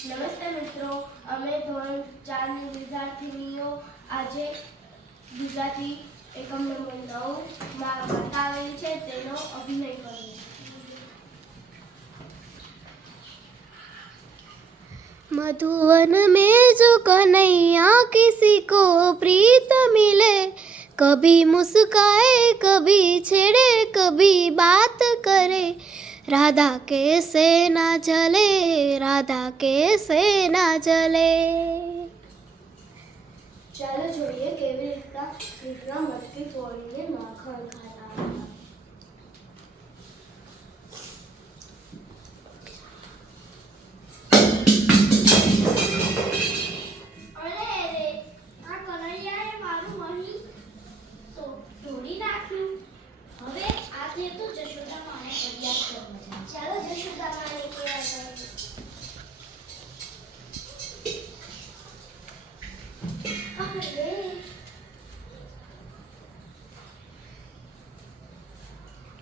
નમસ્તે મિત્રો, અમે ધોરણ 4 ની વિદ્યાર્થીનીઓ આજે ગુજરાતી એકમ નંબર 9 માં વાર્તા આવેલી છે તેનો અભિનય કરીએ. मधुवन में जो कन्हैया किसी को प्रीत मिले, कभी मुस्काए कभी छेड़े कभी बात करे, राधा कैसे ना जले राधा कैसे ना जले. ચાલો જોઈએ કેવી રીતના કૃષ્ણ મટકી ફોડીને માખણ ખાતા હતા.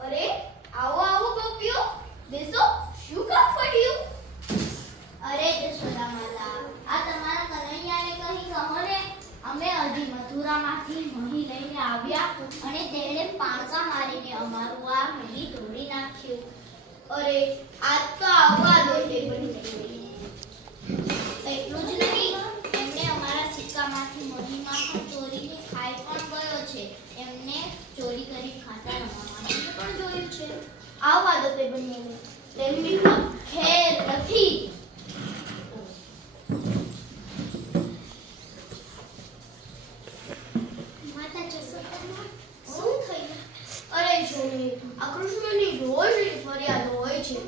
અરે આવો આવો ગોપીઓ, બેસો. શું કામ પડ્યું? અરે જશોદા માતા, આ તમારા કનૈયાને કહી કહો ને, અમે હજી મથુરામાંથી મહી લઈને આવ્યા અને તેણે પાણકા મારીને અમારું આ મહી તોડી નાખ્યું. અરે આજ તો આવવા દો તે બની. એટલું જ નહીં, એમણે અમારા સિક્કામાંથી મહી માખણ ચોરીને ખાઈ પણ ગયો છે. એમને ચોરી કરી ખાતા રમાવાનું પણ જોયું છે. આવવા દો તે બની. તેમની તો ખેર નથી. માતા જશોદા, શું થયું? અરે સોની, આ કૃષ્ણની રોજ ફરિયાદ હોય છે.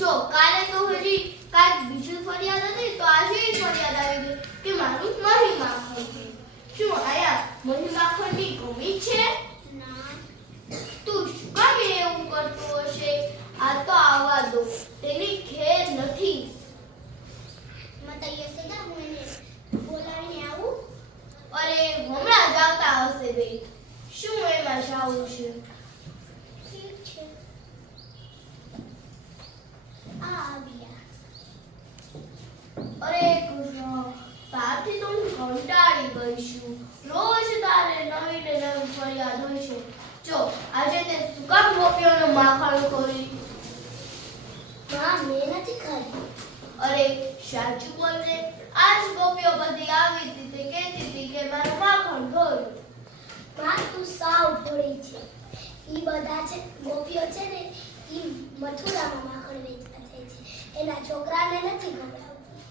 જો કાલે તો હજી કાંઈક બીજું ફરિયાદ હતી, તો આજે ફરિયાદ આવી ગઈ કે મારું મહી માખણ છે. શું આયા મહી માખણની કમી છે? ના, તું શું કામ એવું કરતો હશે? આ તો આવવા દો, તેની ખેર નથી. માતા યશોદા, હું એને બોલાવીને આવું? અરે હમણાં જ આવતા હશે બે. શું એમાં જાવું છે? ઠીક છે. આ આવ્યા. અરે કૃષ્ણ, તારથી તો હું કંટાળી ગઈ છું. રોજ તારે નવી ને નવી ફરિયાદ હોય છે. જો આજે તે શું કામ ગોપીઓનું માખણ કરી? ના, મેં નથી ખાધી. અરે સાચું બોલ રે. આજ ગોપીઓ બધી આવી હતી તે કહેતી હતી કે મારું માખણ ગયું. માં, તું સાવ ભોળી છે. ઈ બધા છે ગોપીઓ છે ને, ઈ મથુરામાં માખણ વેચતા થાય છે. એના છોકરાને નથી ખવડાવતી.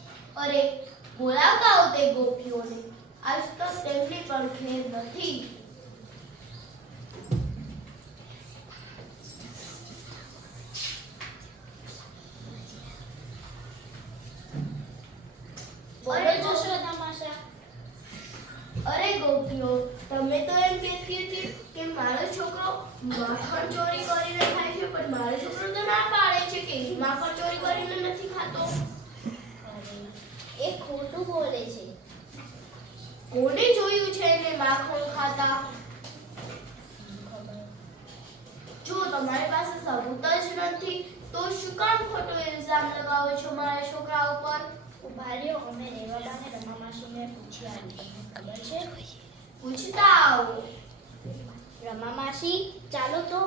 અરે બોલાવતા હો તે ગોપીઓને. આજ તો તેમની પણ ખેર નથી. અરે જશોદા માતા, અરે ગોપીઓ, તમે તો એમ કહેતી હતી કે મારો છોકરો માખણ ચોરી કરીને ખાય છે, પણ મારો છોકરો તો ના પાડે છે કે માખણ ચોરી કરીને નથી ખાતો. એ ખોટું બોલે છે. કોને જોયું છે એને માખણ ખાતા? જો તમારી પાસે સબૂત જ નથી તો શું કામ ખોટો ઇલ્ઝામ લગાવો છો મારા છોકરા ઉપર? ઉભા રહ્યો, અમે રેવાબાને રમા માસીને પૂછી આવી. ખબર છે? પૂછતા આવો. રમા માસી, ચાલો તો.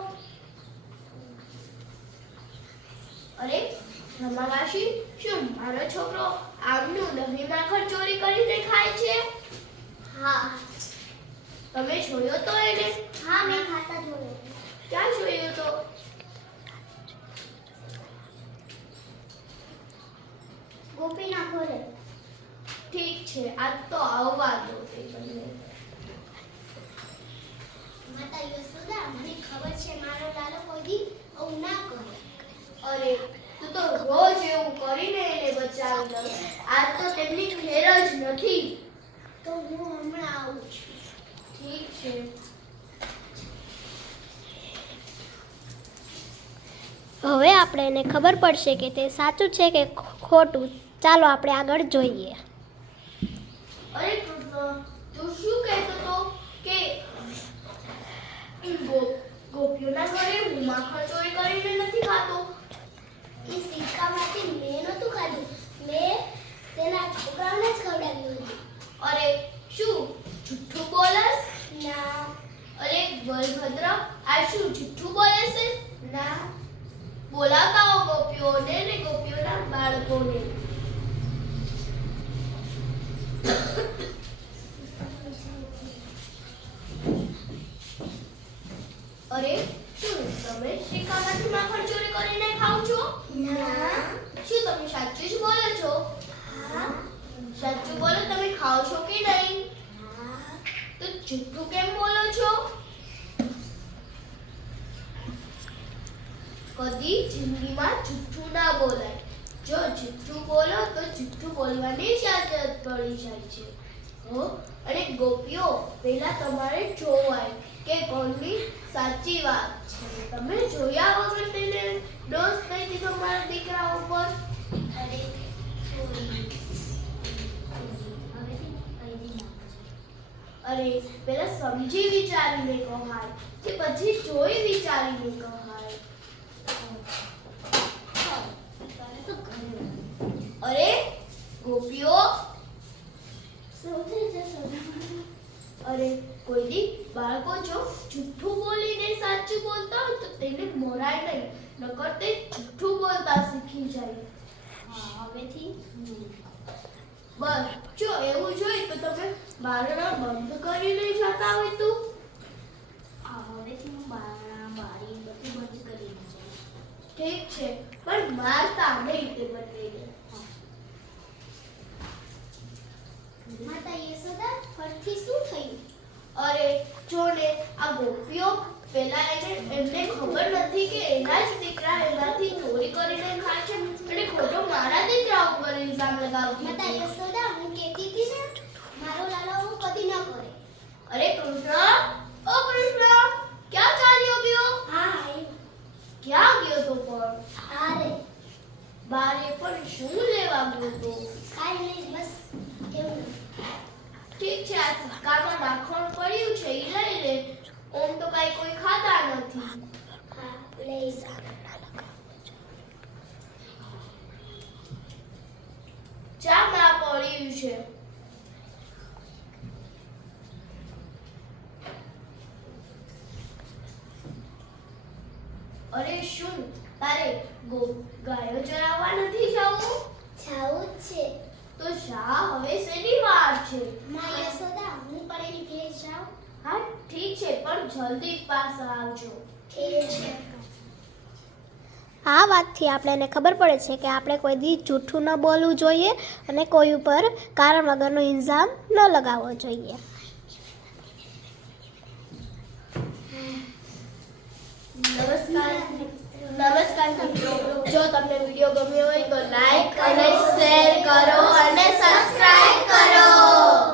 અરે રમા માસી, શું મારો છોકરો આમનું દહીં માખણ ચોરી કરીને ખાય છે? હા તમે જોયો તો એને? હા, મેં ખાતા જોયું. ક્યાં જોયો તો? ગોપીના ઘરે. ઠીક છે, આજ તો આવવા દો તે બંને. માતા યશોદા, મને ખબર છે મારો લાલો કોઈ દી આવું ના કરે. અરે તું તો રોજ એવું કરીને એને બચાવી લે. આજ તો તેમની ખેર જ નથી. તો હું હમણાં આવું છું. ઠીક છે. હવે આપણે એને ખબર પડશે કે તે સાચું છે કે ખોટું. ચાલો આપણે આગળ જોઈએ. અરે કૃષ્ણ, તું શું કહેતો તો કે ગોપીઓના ઘરે હું માખણ ચોરી કરીને નથી ખાતો? એ સિક્કામાંથી મેં નહોતું ખાધું. મેં બોલે. અરે શું તમે શ્રીકામાંથી માખણ ચોરી કરીને ખાવ છો? ના. શું તમે સાચું જ બોલો છો? હા. સાચું બોલો, તમે ખાઓ છો કે નહીં? હા. તો જુઠ્ઠું કેમ બોલો છો? કદી જિંદગીમાં જુઠ્ઠું ના બોલાય. જો જુઠ્ઠું બોલો તો જુઠ્ઠું બોલવાની જ આદત પડી જાય છે. અને ગોપીઓ, પહેલા તમારે જોવાય કે કોની સાચી વાત છે. તમે જોયા વગર તેને દોષ દઈ દીધો મારા દીકરા ઉપર. અરે સોરી. હવેથી કહી દી નાખજો. અરે પહેલા સમજી વિચારીને કહાય કે પછી જોઈ વિચારીને કહાય. તારે તો ઘરે અરે ગોપીઓ, શું થઈ જશે? અરે કોઈ દી બાળકો જો જુઠ્ઠું બોલીને સાચું બોલતા હોય તો તેને મોરાય નહીં, નકર તે જુઠ્ઠું બોલતા શીખી જાય. હા, હવેથી બસ જો એવું જોઈએ તો તમે બારણા બંધ કરીને જતા હોય તો. હવેથી હું બારણા બારી બધું બંધ કરી દઉં. ઠીક છે, પણ મારતા નહીં તે બંનેને. માતા યશોદા, ફરથી શું થયું? અરે જો ને આ ગોપીઓ પેલા એમને ખબર નથી કે એના જ દીકરા એનાથી ચોરી કરીને ખાય છે અને ખોટો મારા દીકરા ઉપર ઇલ્ઝામ લગાવતી માતા હતી. યશોદા, હું કહેતી હતી ને, મારો લાલો હું કદી ન કરે. અરે કૃષ્ણ, ઓ કૃષ્ણ, ક્યાં ચાલ્યો ગયો? હા, આવ્યું. ક્યાં ગયો તો પણ? અરે બારે પણ શું લેવા ગયો તો? કાંઈ નહીં, બસ એવું. ઠીક છે, આ સિક્કામાં માખણ પડ્યું છે ઈ લઈ લે. ઓમ તો કાંઈ કોઈ ખાતા નથી. હા, લઈ ચા માં પડ્યું છે. અરે શું તારે ગાયો ચરાવવા નથી જવું? જાવું જ છે. તો જા, હવે શેની વાર છે? માં યશોદા, હું પણ એની ઘેર જાઉં. હા ઠીક છે, પણ જલ્દી પાછા આવજો. ઠીક છે. આ વાતથી આપણને ખબર પડે છે કે આપણે કોઈ દી જૂઠું ન બોલવું જોઈએ અને કોઈ ઉપર કારણ વગરનો ઇલ્ઝામ ન લગાવવો જોઈએ. નમસ્કાર મિત્રો, જો તમને વિડીયો ગમ્યો હોય